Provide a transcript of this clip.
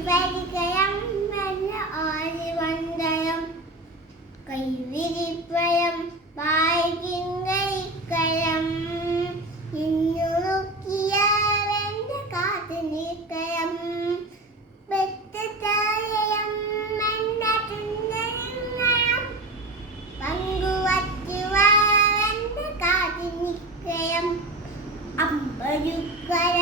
പരികയം വല്ല ആരിവന്തയം കൈവിരിപ്പയം വായിക്കയം ഇന്നുറുക്കിയവന്റെ കാത്തു നിൽക്കയം വെത്തതായം മണ്ണുന്നയം പങ്കുവച്ചുവന്റെ കാത്തു നിൽക്കയം അമ്പരുക്കര